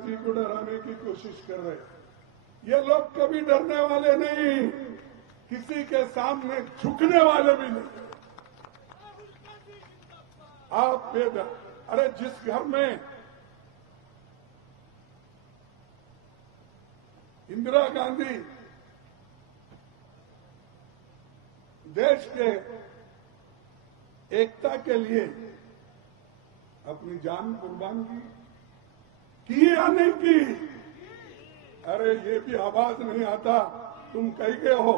जी को डराने की कोशिश कर रहे हैं। ये लोग कभी डरने वाले नहीं, किसी के सामने झुकने वाले भी नहीं। आप बेडर, अरे जिस घर में इंदिरा गांधी देश के एकता के लिए अपनी जान कुर्बान की या नहीं की? अरे ये भी आवाज नहीं आता, तुम कह गए हो।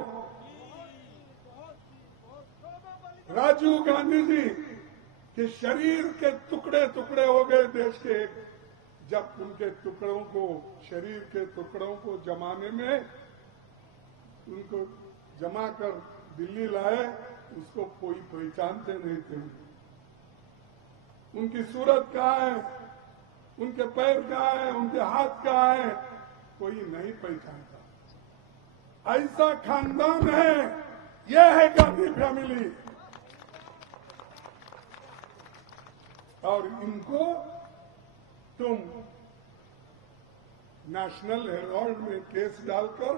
राजीव गांधी जी के शरीर के टुकड़े टुकड़े हो गए देश के, जब उनके टुकड़ों को, शरीर के टुकड़ों को जमाने में उनको जमा कर दिल्ली लाए, उसको कोई पहचानते नहीं थे। उनकी सूरत कहाँ है, उनके पैर कहाँ है, उनके हाथ कहाँ है, कोई नहीं पहचानता। ऐसा खानदान है, यह है गांधी फैमिली। और इनको तुम नेशनल हेराल्ड में केस डालकर,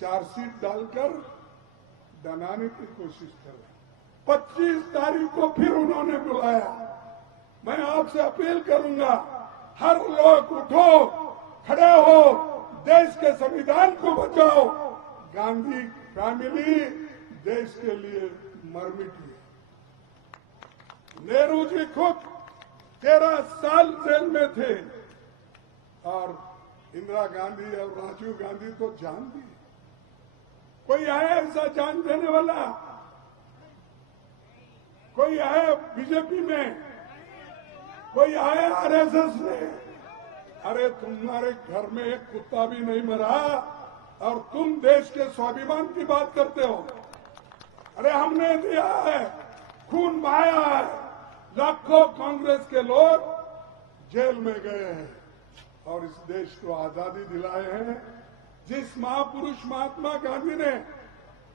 चार्जशीट डालकर दबाने की कोशिश कर रहे। 25 तारीख को फिर उन्होंने बुलाया। मैं आपसे अपील करूंगा, हर लोग उठो, खड़े हो, देश के संविधान को बचाओ। गांधी फैमिली देश के लिए मर मिटी है। नेहरू जी खुद 13 साल जेल में थे और इंदिरा गांधी और राजीव गांधी तो जान दी। कोई आया ऐसा जान देने वाला? कोई आया बीजेपी में? कोई आया आरएसएस में? अरे तुम्हारे घर में एक कुत्ता भी नहीं मरा और तुम देश के स्वाभिमान की बात करते हो। अरे हमने दिया है, खून बहाया है, लाखों कांग्रेस के लोग जेल में गए हैं और इस देश को आजादी दिलाए हैं। जिस महापुरुष महात्मा गांधी ने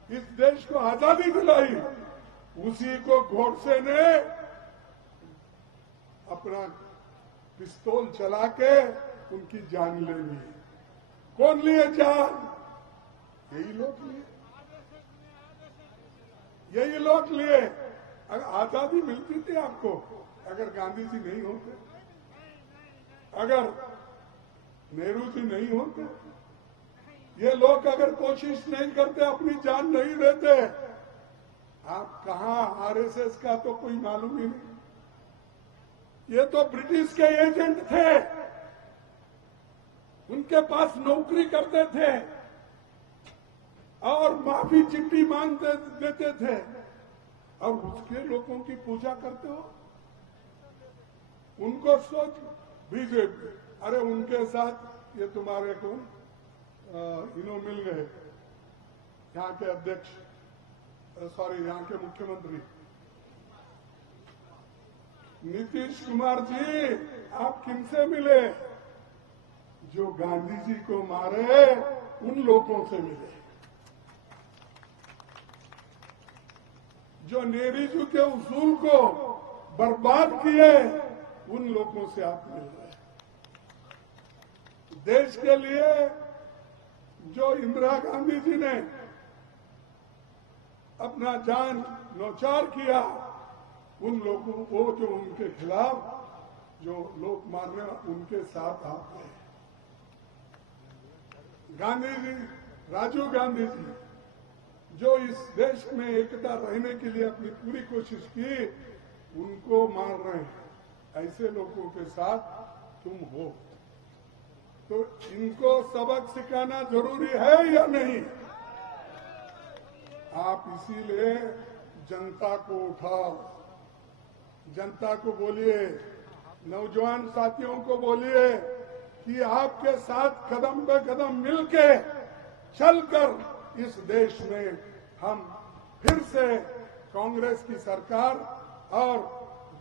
इस देश को आजादी दिलाई, उसी को गोडसे ने अपना पिस्तौल चला के उनकी जान ले ली। कौन लिए जान? यही लोग लिए, यही लोग लिए। अगर आजादी मिलती थी आपको, अगर गांधी जी नहीं होते, अगर नेहरू जी नहीं होते, ये लोग अगर कोशिश नहीं करते, अपनी जान नहीं देते, आप कहां? आरएसएस का तो कोई मालूम ही नहीं। ये तो ब्रिटिश के एजेंट थे, उनके पास नौकरी करते थे और माफी चिट्ठी मांग देते थे और उसके लोगों की पूजा करते हो। उनको सोच बीजेपी, अरे उनके साथ ये तुम्हारे को इन्हों मिल गए, यहाँ के अध्यक्ष, सॉरी यहाँ के मुख्यमंत्री नीतीश कुमार जी। आप किनसे मिले? जो गांधी जी को मारे उन लोगों से मिले, जो नेहरू जी के उसूल को बर्बाद किए उन लोगों से आप मिल रहे। देश के लिए जो इंदिरा गांधी जी ने अपना जान न्यौछावर किया, उन लोगों को, जो उनके खिलाफ जो लोग मार रहे हैं, उनके साथ आप गए। गांधी जी, राजीव गांधी जी, जो इस देश में एकता रहने के लिए अपनी पूरी कोशिश की, उनको मार रहे हैं। ऐसे लोगों के साथ तुम हो, तो इनको सबक सिखाना जरूरी है या नहीं? आप इसीलिए जनता को उठाओ, जनता को बोलिए, नौजवान साथियों को बोलिए कि आपके साथ कदम पे कदम मिलके चलकर इस देश में हम फिर से कांग्रेस की सरकार और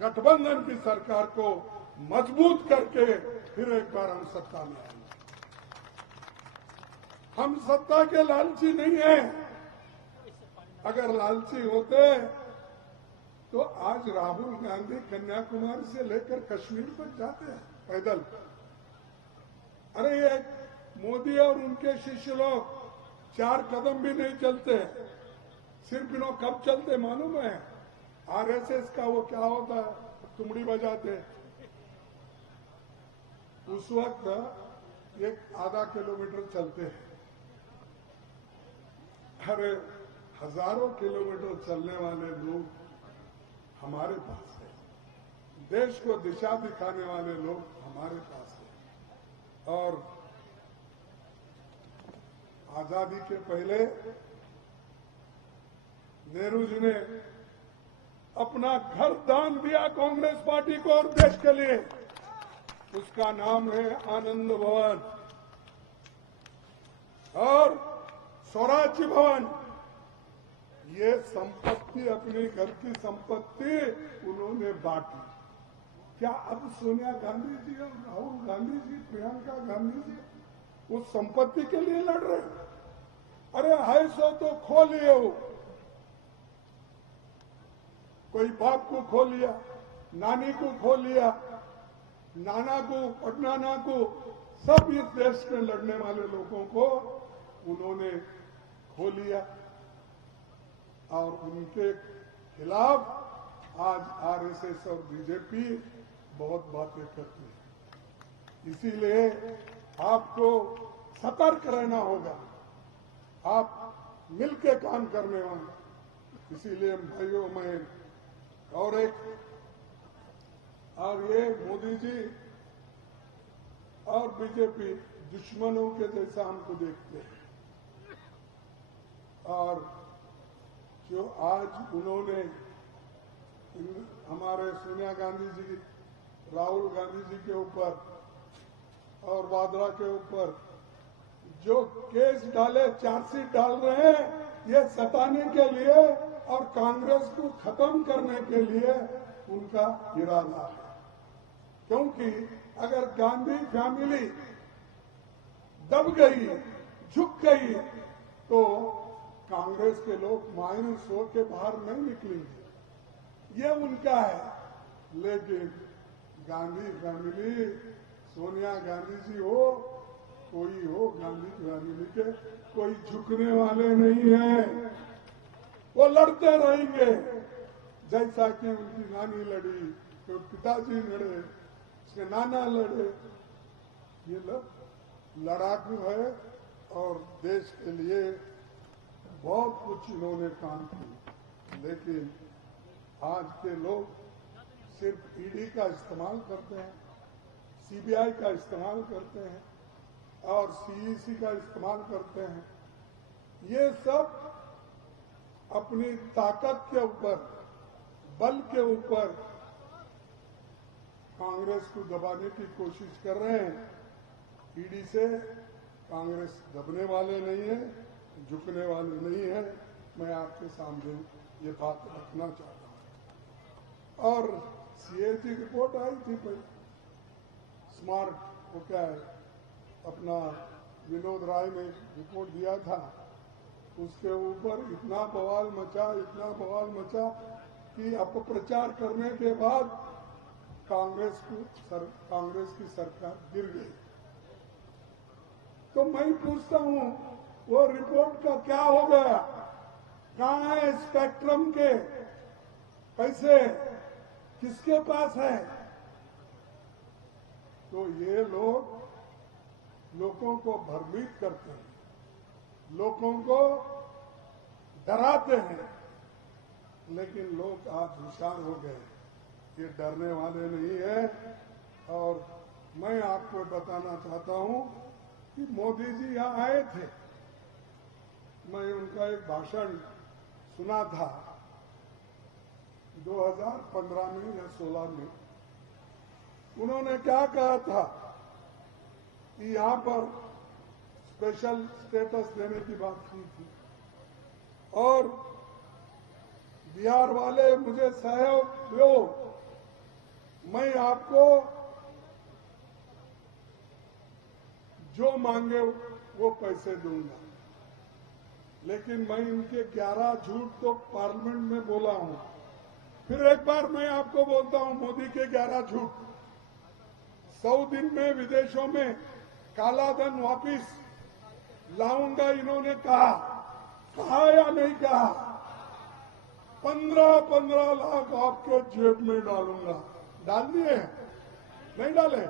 गठबंधन की सरकार को मजबूत करके फिर एक बार हम सत्ता में आएंगे। हम सत्ता के लालची नहीं हैं। अगर लालची होते तो आज राहुल गांधी कन्याकुमारी से लेकर कश्मीर तक जाते हैं पैदल। मोदी और उनके शिष्य लोग 4 कदम भी नहीं चलते, सिर्फ इन्हों कब चलते मालूम है? आरएसएस का वो क्या होता है, तुमड़ी बजाते, उस वक्त 1-आधा किलोमीटर चलते हैं। अरे हजारों किलोमीटर चलने वाले लोग हमारे पास है, देश को दिशा दिखाने वाले लोग हमारे पास है। और आजादी के पहले नेहरू जी ने अपना घर दान दिया कांग्रेस पार्टी को और देश के लिए, उसका नाम है आनंद भवन और स्वराज्य भवन। ये संपत्ति, अपने घर की संपत्ति उन्होंने बांटी। क्या अब सोनिया गांधी जी और राहुल गांधी जी, प्रियंका गांधी जी उस संपत्ति के लिए लड़ रहे हैं? अरे है सो तो खो लिए हो, कोई बाप को खो लिया, नानी को खो लिया, नाना को, पटनाना को, सब इस देश में लड़ने वाले लोगों को उन्होंने खो लिया। और उनके खिलाफ आज आरएसएस और बीजेपी बहुत बातें करती है। इसीलिए आपको सतर्क रहना होगा, आप मिलकर काम करने वाले। इसीलिए भाइयों, मैं और ये मोदी जी और बीजेपी दुश्मनों के जैसा हमको देखते हैं। और जो आज उन्होंने हमारे सोनिया गांधी जी, राहुल गांधी जी के ऊपर और वाड्रा के ऊपर जो केस डाले, चार्जशीट डाल रहे हैं, ये सताने के लिए और कांग्रेस को खत्म करने के लिए उनका इरादा है। क्योंकि अगर गांधी फैमिली दब गई, झुक गई, तो कांग्रेस के लोग -100 के बाहर नहीं निकलेंगे। ये उनका है। लेकिन गांधी फैमिली, सोनिया गांधी जी हो, कोई हो, गांधी फैमिली के कोई झुकने वाले नहीं है। वो लड़ते रहेंगे, जैसा कि उनकी नानी लड़ी, तो पिताजी लड़े, उसके नाना लड़े। ये लोग लड़ाकू है और देश के लिए बहुत कुछ इन्होंने काम किया। लेकिन आज के लोग सिर्फ ईडी का इस्तेमाल करते हैं, सीबीआई का इस्तेमाल करते हैं और सीईसी का इस्तेमाल करते हैं। ये सब अपनी ताकत के ऊपर, बल के ऊपर कांग्रेस को दबाने की कोशिश कर रहे हैं। ईडी से कांग्रेस दबने वाले नहीं है, झुकने वाले नहीं है। मैं आपके सामने ये बात रखना चाहता हूं। और सीएजी रिपोर्ट आई थी पहले, स्मार्ट, वो क्या है, अपना विनोद राय ने रिपोर्ट दिया था, उसके ऊपर इतना बवाल मचा कि अपप्रचार करने के बाद कांग्रेस की सरकार गिर गई। तो मैं पूछता हूं, वो रिपोर्ट का क्या हो गया? कहां है स्पेक्ट्रम के पैसे, किसके पास है? तो ये लोग लोगों को भ्रमित करते हैं, लोगों को डराते हैं। लेकिन लोग आज होशियार हो गए, ये डरने वाले नहीं है। और मैं आपको बताना चाहता हूं कि मोदी जी यहां आए थे, मैं उनका एक भाषण सुना था 2015 में या 16 में। उन्होंने क्या कहा था कि यहां पर स्पेशल स्टेटस देने की बात की थी और बिहार वाले मुझे सहयोग दो, मैं आपको जो मांगे वो पैसे दूंगा। लेकिन मैं इनके 11 झूठ तो पार्लियामेंट में बोला हूं। फिर एक बार मैं आपको बोलता हूं, मोदी के 11 झूठ। 100 दिन में विदेशों में काला धन वापिस लाऊंगा इन्होंने कहा या नहीं कहा? 15-15 लाख आपके जेब में डालूंगा। डाल दिए? नहीं डाले?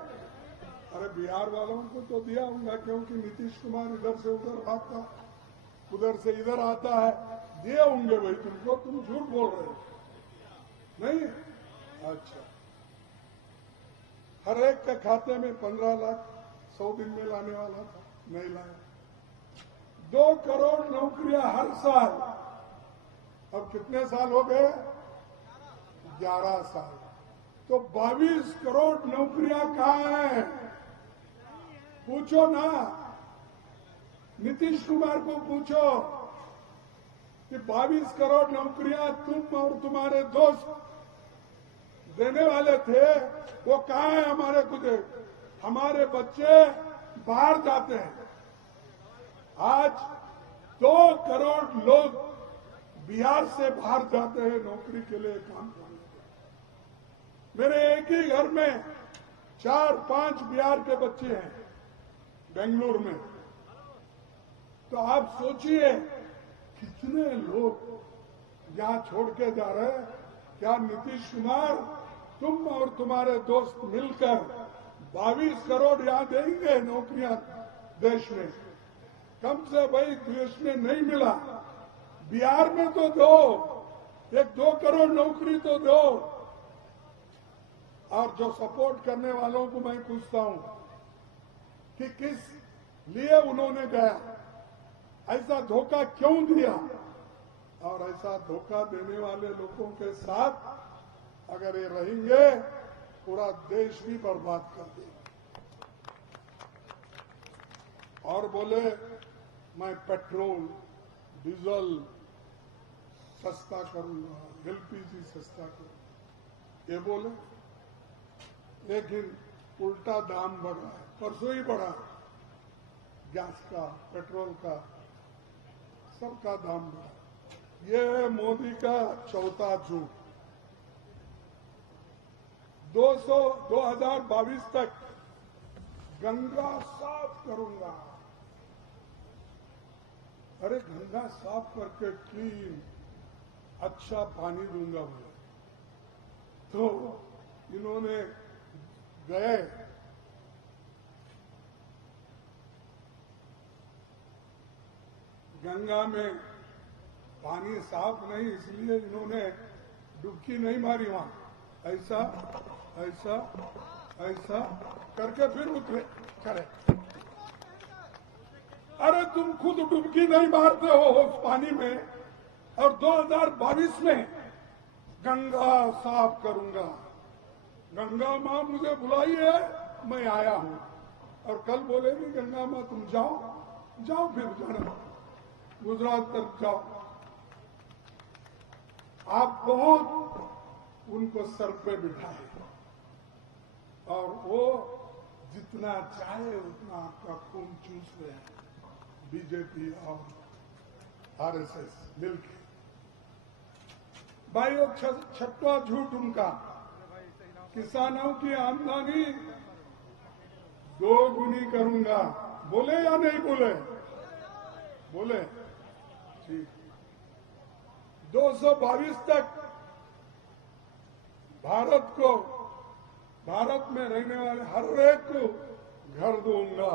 अरे बिहार वालों को तो दिया होगा, क्योंकि नीतीश कुमार इधर से उधर भागता, उधर से इधर आता है। दिए होंगे भाई तुमको, तुम झूठ बोल रहे हो। नहीं? अच्छा, हर एक के खाते में 15 लाख 100 दिन में लाने वाला था, नहीं लाया। 2 करोड़ नौकरियां हर साल। अब कितने साल हो गए? 11 साल। तो 22 करोड़ नौकरियां कहाँ हैं? पूछो ना, नीतीश कुमार को पूछो कि 22 करोड़ नौकरियां तुम और तुम्हारे दोस्त देने वाले थे, वो कहाँ है? हमारे खुद हमारे बच्चे बाहर जाते हैं। आज 2 करोड़ लोग बिहार से बाहर जाते हैं नौकरी के लिए, काम करने के। मेरे एक ही घर में 4-5 बिहार के बच्चे हैं बेंगलुरु में। तो आप सोचिए कितने लोग यहां छोड़ के जा रहे हैं। क्या नीतीश कुमार तुम और तुम्हारे दोस्त मिलकर 22 करोड़ यहां देंगे नौकरियां देश में? कम से भाई देश में नहीं मिला, बिहार में तो दो, 1-2 करोड़ नौकरी तो दो। और जो सपोर्ट करने वालों को मैं पूछता हूं कि किस लिए उन्होंने गया, ऐसा धोखा क्यों दिया? और ऐसा धोखा देने वाले लोगों के साथ अगर ये रहेंगे, पूरा देश भी बर्बाद कर देगा। और बोले मैं पेट्रोल डीजल सस्ता करूंगा, एलपीजी सस्ता करूंगा, ये बोले। लेकिन उल्टा दाम बढ़ा है, परसों ही बढ़ा, गैस का, पेट्रोल का, सबका दाम बढ़ा। ये है मोदी का चौथा झूठ। 2022 तक गंगा साफ करूंगा। अरे गंगा साफ करके क्लीन अच्छा पानी दूंगा बोले। तो इन्होंने गए गंगा में, पानी साफ नहीं, इसलिए इन्होंने डुबकी नहीं मारी वहां। ऐसा ऐसा ऐसा करके फिर उतरे चले। अरे तुम खुद डुबकी नहीं मारते हो उस पानी में, और 2022 में गंगा साफ करूंगा। गंगा मां मुझे बुलाई है, मैं आया हूं। और कल बोलेगी गंगा मां तुम जाओ, जाओ फिर जाना गुजरात तक जाओ। आप बहुत उनको सर पे बिठाए और वो जितना चाहे उतना आपका खून चूस रहे हैं, बीजेपी और आरएसएस मिलकर। भाइयों, छठवां झूठ उनका, किसानों की आमदनी 2 गुनी करूंगा। बोले या नहीं बोले? बोले। ठीक। 222 तक भारत में रहने वाले हर एक को घर दूंगा।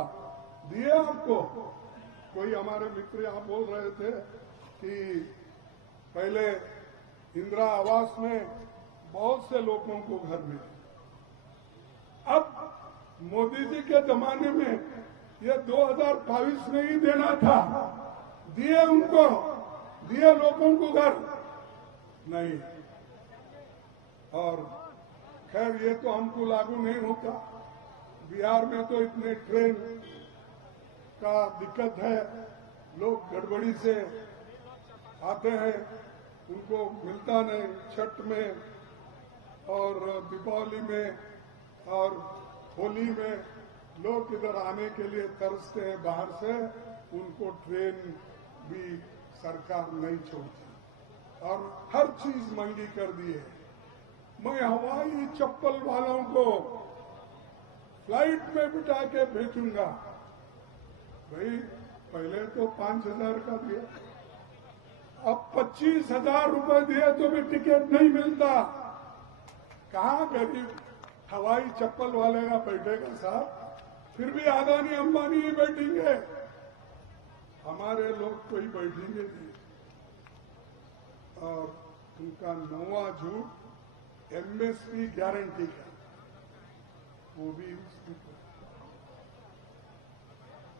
दिए आपको? कोई हमारे मित्र यहां बोल रहे थे कि पहले इंदिरा आवास में बहुत से लोगों को घर मिले। अब मोदी जी के जमाने में ये 2022 में ही देना था। दिए उनको, दिए लोगों को घर नहीं। और खैर ये तो हमको लागू नहीं होता। बिहार में तो इतने ट्रेन का दिक्कत है, लोग गड़बड़ी से आते हैं, उनको मिलता नहीं। छठ में और दीपावली में और होली में लोग इधर आने के लिए तरसते हैं बाहर से, उनको ट्रेन भी सरकार नहीं छोड़ती और हर चीज महंगी कर दी है। मैं हवाई चप्पल वालों को फ्लाइट में बिठा के भेजूंगा भाई पहले तो 5,000 का दिया, अब 25,000 रुपए दिए तो भी टिकट नहीं मिलता। कहाँ गरीब हवाई चप्पल वाले का बैठेगा साहब? फिर भी अदानी अंबानी ही बैठेंगे, हमारे लोग कोई बैठेंगे नहीं। और उनका नौवां झूठ एमएसपी गारंटी का, वो भी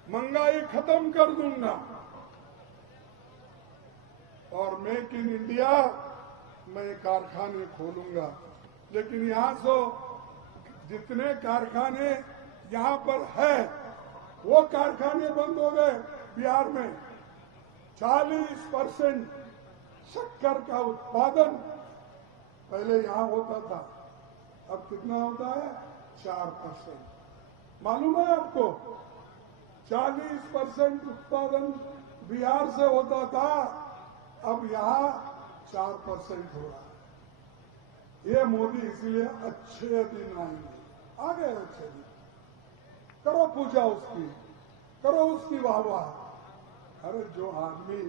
महंगाई खत्म कर दूंगा और मेक इन इंडिया मैं कारखाने खोलूंगा। लेकिन यहां से जितने कारखाने यहां पर है वो कारखाने बंद हो गए। बिहार में 40% शक्कर का उत्पादन पहले यहां होता था, अब कितना होता है? 4%। मालूम है आपको? 40% उत्पादन बिहार से होता था, अब यहां 4% हो रहा है। ये मोदी इसलिए अच्छे दिन आएंगे, आ गए अच्छे दिन। करो पूजा उसकी, करो उसकी वाहवाह। अरे जो आदमी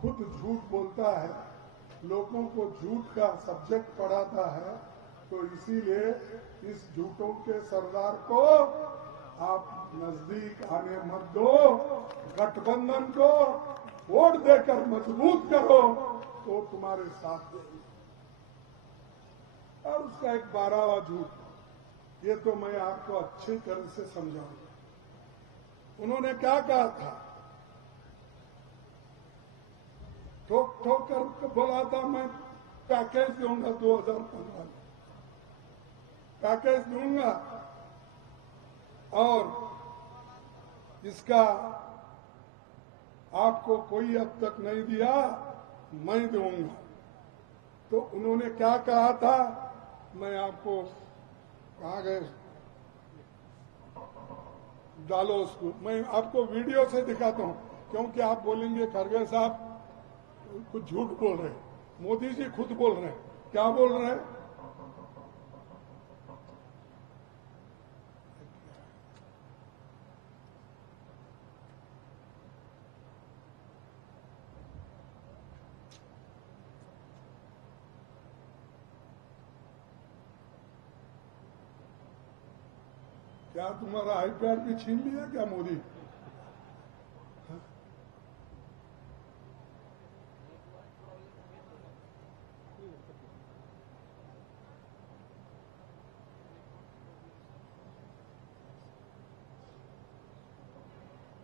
खुद झूठ बोलता है, लोगों को झूठ का सब्जेक्ट पढ़ाता है, तो इसीलिए इस झूठों के सरदार को आप नजदीक आने मत दो। गठबंधन को वोट देकर मजबूत करो तो तुम्हारे साथ देंगे। और उसका एक 12वां झूठ, ये तो मैं आपको अच्छी तरह से समझाऊंगा। उन्होंने क्या कहा था? ठोक ठोक कर बोला था मैं पैकेज दूंगा 2015 में, पैकेज दूंगा और इसका आपको कोई अब तक नहीं दिया, मैं दूंगा। तो उन्होंने क्या कहा था? मैं आपको कहाँ गए, डालो उसको, मैं आपको वीडियो से दिखाता हूं, क्योंकि आप बोलेंगे खरगे साहब कुछ झूठ बोल रहे हैं। मोदी जी खुद बोल रहे हैं। क्या बोल रहे हैं? क्या तुम्हारा आईपैड भी छीन लिया क्या मोदी?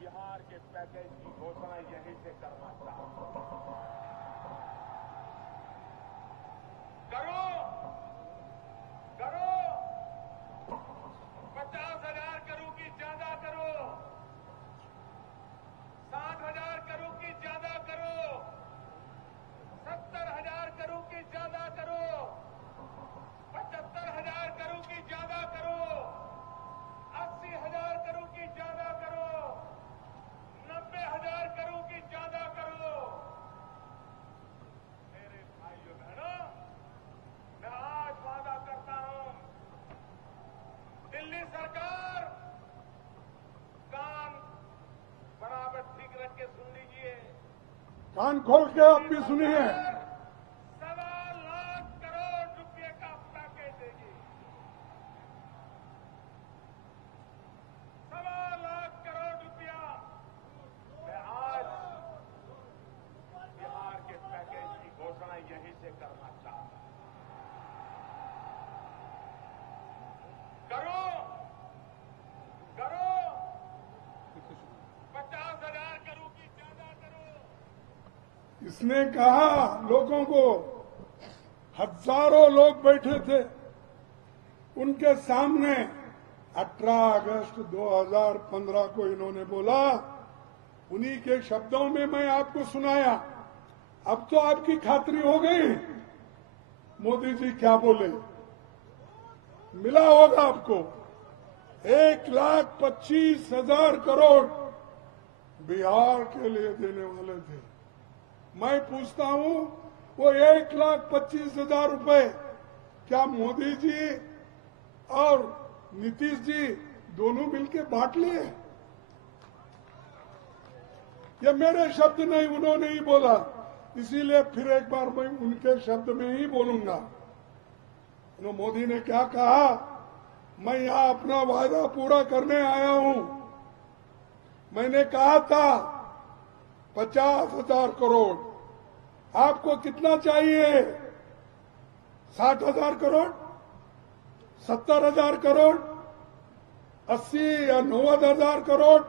बिहार के पैकेज की घोषणा यहीं से करना चाहता हूं। करो करो 50,000 करो कि ज्यादा करो, 60,000 करो कि ज्यादा करो, 70,000 करो कि ज्यादा करो, 75,000 करो कि ज्यादा करो, 80,000 करो कि ज्यादा करो, 90,000 करो कि ज्यादा करो। मेरे भाइयों बहनों, मैं आज वादा करता हूं, दिल्ली सरकार कान बराबर ठीक रख के सुन लीजिए। कान खोल के आप भी सुनिए। 1.25 लाख करोड़ रुपए का पैकेज देगी। 1.25 लाख करोड़ रुपया मैं आज बिहार के पैकेज की घोषणा यहीं से करना चाहता हूं। करो करो 50,000 करो कि ज्यादा करो। इसने कहा लोगों को, हजारों लोग बैठे थे उनके सामने। 18 अगस्त 2015 को इन्होंने बोला, उन्हीं के शब्दों में मैं आपको सुनाया। अब तो आपकी खातरी हो गई मोदी जी क्या बोले। मिला होगा आपको 1,25,000 करोड़ बिहार के लिए देने वाले थे। मैं पूछता हूं, वो 1,25,000 रुपए क्या मोदी जी और नीतीश जी दोनों मिलके बांट लिए? ये मेरे शब्द नहीं, उन्होंने ही बोला, इसीलिए फिर एक बार मैं उनके शब्द में ही बोलूंगा। मोदी ने क्या कहा, मैं यहां अपना वादा पूरा करने आया हूं। मैंने कहा था 50,000 करोड़, आपको कितना चाहिए? 60,000 करोड़, 70,000 करोड़, 80 या 90,000 करोड़?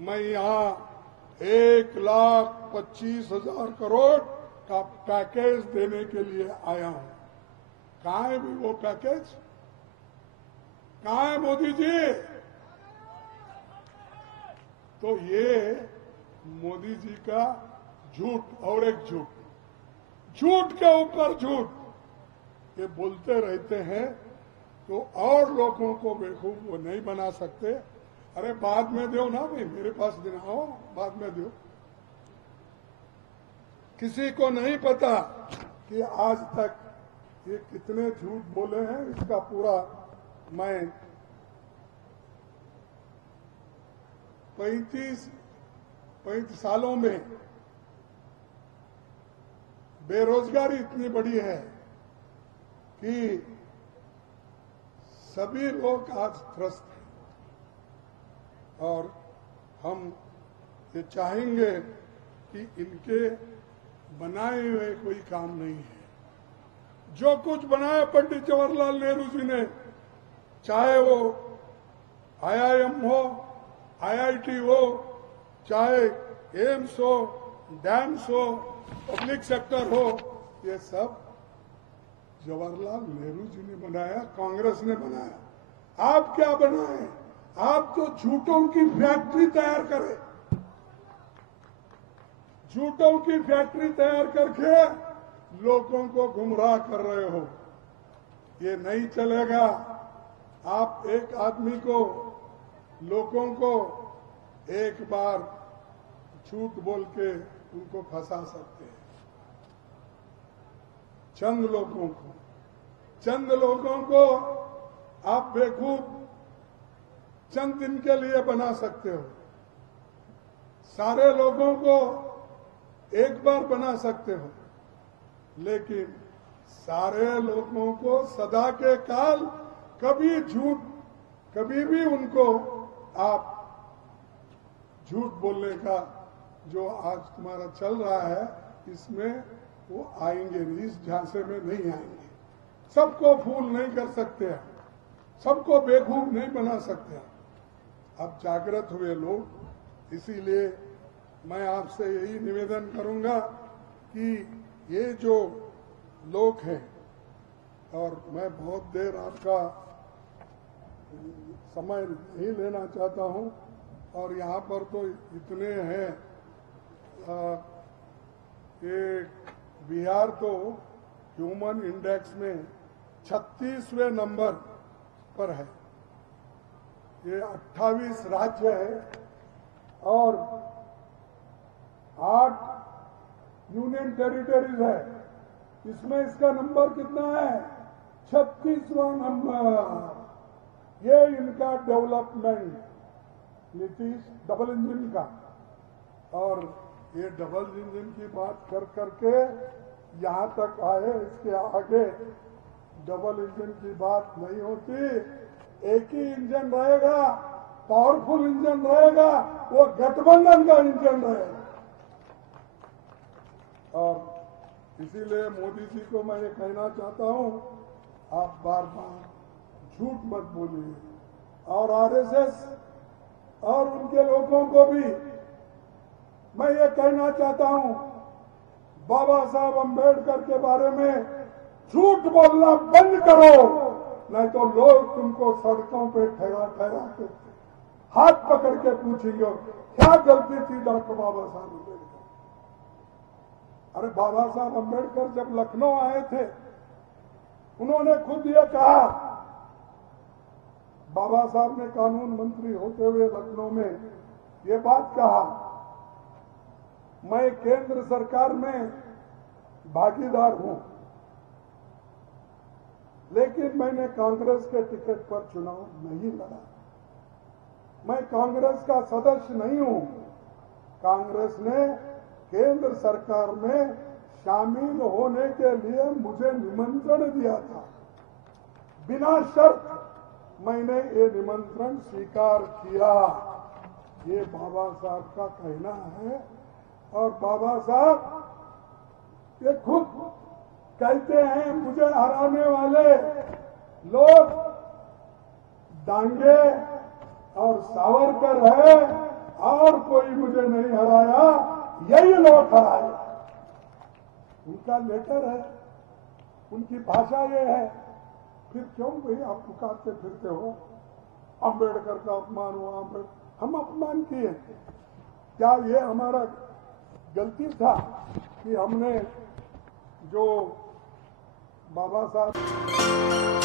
मैं यहां 1,25,000 करोड़ का पैकेज देने के लिए आया हूं। कहां है भी वो पैकेज? कहां है मोदी जी? तो ये मोदी जी का झूठ और एक झूठ, झूठ के ऊपर झूठ ये बोलते रहते हैं, तो और लोगों को बेवकूफ वो नहीं बना सकते। अरे बाद में दो ना भाई, मेरे पास देना हो, बाद में दो। किसी को नहीं पता कि आज तक ये कितने झूठ बोले हैं, इसका पूरा मैं 35 सालों में बेरोजगारी इतनी बड़ी है कि सभी लोग आज त्रस्त हैं, और हम ये चाहेंगे कि इनके बनाए हुए कोई काम नहीं है। जो कुछ बनाया पंडित जवाहरलाल नेहरू जी ने, चाहे वो IIM हो, IIT हो, चाहे एम्स हो, डैम्स हो, पब्लिक सेक्टर हो, ये सब जवाहरलाल नेहरू जी ने बनाया, कांग्रेस ने बनाया। आप क्या बनाए? आप तो झूठों की फैक्ट्री तैयार करें, झूठों की फैक्ट्री तैयार करके लोगों को गुमराह कर रहे हो। ये नहीं चलेगा। आप एक आदमी को, लोगों को एक बार झूठ बोल के उनको फंसा सकते हैं। चंद लोगों को आप बेवकूफ चंद दिन के लिए बना सकते हो, सारे लोगों को एक बार बना सकते हो, लेकिन सारे लोगों को सदा के काल कभी भी उनको आप झूठ बोलने का जो आज तुम्हारा चल रहा है, इसमें वो आएंगे नहीं, इस झांसे में नहीं आएंगे। सबको फूल नहीं कर सकते हैं, सबको बेवकूफ नहीं बना सकते हैं। अब जागृत हुए लोग, इसीलिए मैं आपसे यही निवेदन करूंगा कि ये जो लोग हैं, और मैं बहुत देर आपका समय नहीं लेना चाहता हूं, और यहाँ पर तो इतने हैं कि बिहार तो ह्यूमन इंडेक्स में 36वें नंबर पर है। ये 28 राज्य है और 8 यूनियन टेरिटरीज है। इसमें इसका नंबर कितना है? 36वां नंबर। ये इनका डेवलपमेंट नीतीश डबल इंजन का, और ये डबल इंजन की बात कर करके यहां तक आए। इसके आगे डबल इंजन की बात नहीं होती। एक ही इंजन रहेगा, पावरफुल इंजन रहेगा, वो गठबंधन का इंजन रहेगा। और इसीलिए मोदी जी को मैं ये कहना चाहता हूं, आप बार बार झूठ मत बोलिए। और RSS और उनके लोगों को भी मैं ये कहना चाहता हूं, बाबा साहब अंबेडकर के बारे में झूठ बोलना बंद करो, नहीं तो लोग तुमको सड़कों पे ठहरा के हाथ पकड़ के पूछेंगे क्या गलती थी डॉक्टर बाबा साहब अंबेडकर। अरे बाबा साहब अंबेडकर जब लखनऊ आए थे, उन्होंने खुद ये कहा, बाबा साहब ने कानून मंत्री होते हुए लखनऊ में ये बात कहा, मैं केंद्र सरकार में भागीदार हूं, लेकिन मैंने कांग्रेस के टिकट पर चुनाव नहीं लड़ा। मैं कांग्रेस का सदस्य नहीं हूं। कांग्रेस ने केंद्र सरकार में शामिल होने के लिए मुझे निमंत्रण दिया था। बिना शर्त मैंने ये निमंत्रण स्वीकार किया। ये बाबा साहब का कहना है और बाबा साहब ये खुद कहते हैं मुझे हराने वाले लोग डांगे और सावरकर है और कोई मुझे नहीं हराया, यही लोग हराए। उनका लेटर है, उनकी भाषा ये है। फिर क्यों भाई आप पुकारते फिरते हो अंबेडकर का अपमान हुआ, हम अपमान किए? क्या ये हमारा गलती था कि हमने जो बाबा साहब